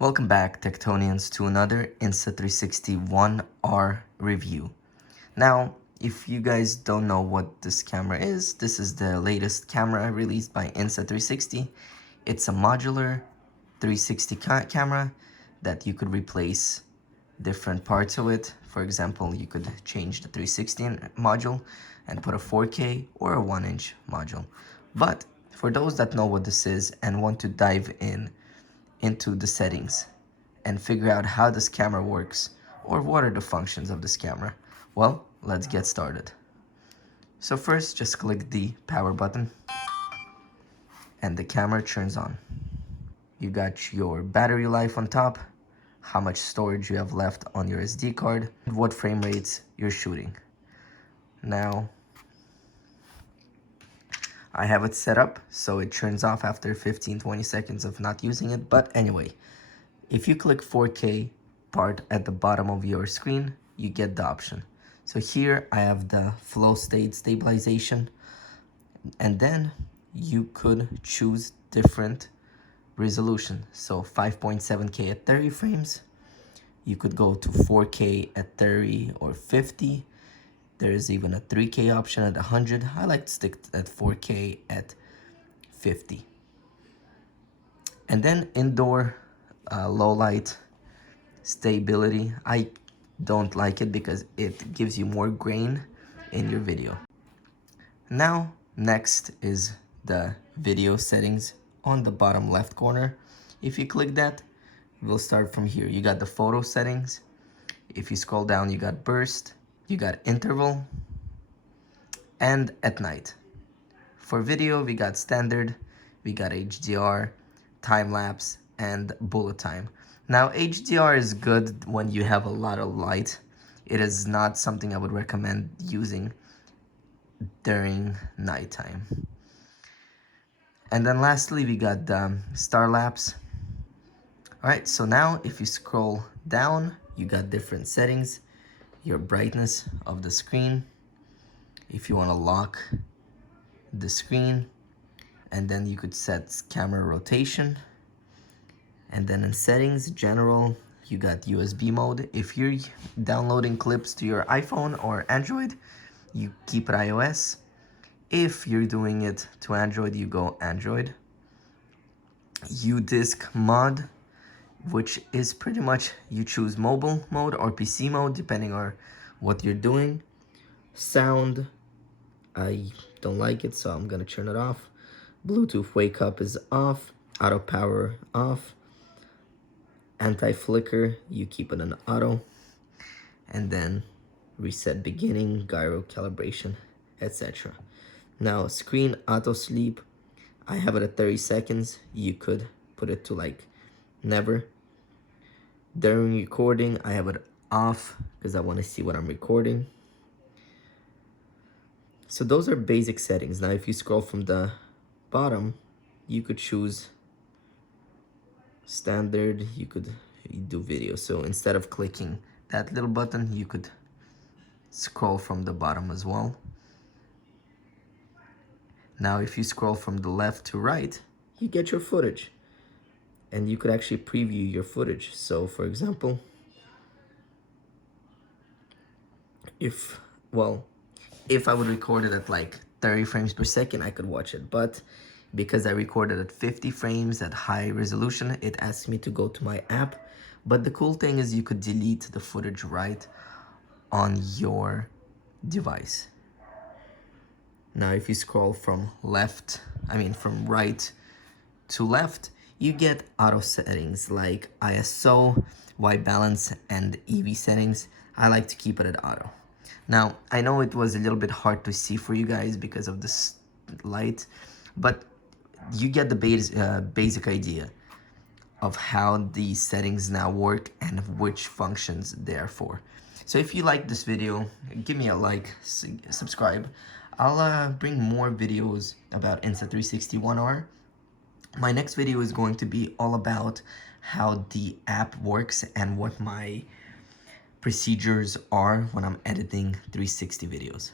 Welcome back, Tectonians, to another Insta360 One R review. Now, if you guys don't know what this camera is, this is the latest camera released by Insta360. It's a modular 360 camera that you could replace different parts of it. For example, you could change the 360 module and put a 4K or a 1-inch module. But for those that know what this is and want to dive into the settings and figure out how this camera works or what are the functions of this camera, well, let's get started. So first, just click the power button and the camera turns on. You got your battery life on top, how much storage you have left on your SD card, and what frame rates you're shooting. Now, I have it set up so it turns off after 15-20 seconds of not using it. But anyway, if you click 4K part at the bottom of your screen, you get the option. So here I have the flow state stabilization, and then you could choose different resolution. So 5.7K at 30 frames. You could go to 4K at 30 or 50. There's even a 3K option at 100. I like to stick at 4K at 50. And then indoor low light stability. I don't like it because it gives you more grain in your video. Now, next is the video settings on the bottom left corner. If you click that, we'll start from here. You got the photo settings. If you scroll down, you got burst. You got interval and at night. For video, we got standard, we got HDR, time-lapse, and bullet time. Now, HDR is good when you have a lot of light. It is not something I would recommend using during nighttime. And then lastly, we got the star lapse. All right, so now if you scroll down, you got different settings. Your brightness of the screen, if you want to lock the screen, and then you could set camera rotation. And then in settings, general, you got USB mode. If you're downloading clips to your iPhone or Android, you keep it iOS. If you're doing it to Android, you go Android. UDisc mod, which is pretty much you choose mobile mode or PC mode depending on what you're doing. Sound, I don't like it, so I'm gonna turn it off. Bluetooth wake up is off. Auto power off. Anti-flicker, you keep it on auto. And then reset beginning, gyro calibration, etc. Now screen auto sleep, I have it at 30 seconds. You could put it to like never. During recording, I have it off because I want to see what I'm recording. So those are basic settings. Now, if you scroll from the bottom, you could choose standard. You could do video. So instead of clicking that little button, you could scroll from the bottom as well. Now, if you scroll from the left to right, you get your footage. And you could actually preview your footage. So for example, if I would record it at like 30 frames per second, I could watch it. But because I recorded at 50 frames at high resolution, it asks me to go to my app. But the cool thing is you could delete the footage right on your device. Now, if you scroll from from right to left, you get auto settings like ISO, white balance, and EV settings. I like to keep it at auto. Now, I know it was a little bit hard to see for you guys because of this light, but you get the basic idea of how these settings now work and which functions they are for. So if you like this video, give me a like, subscribe. I'll bring more videos about Insta360 One R. My next video is going to be all about how the app works and what my procedures are when I'm editing 360 videos.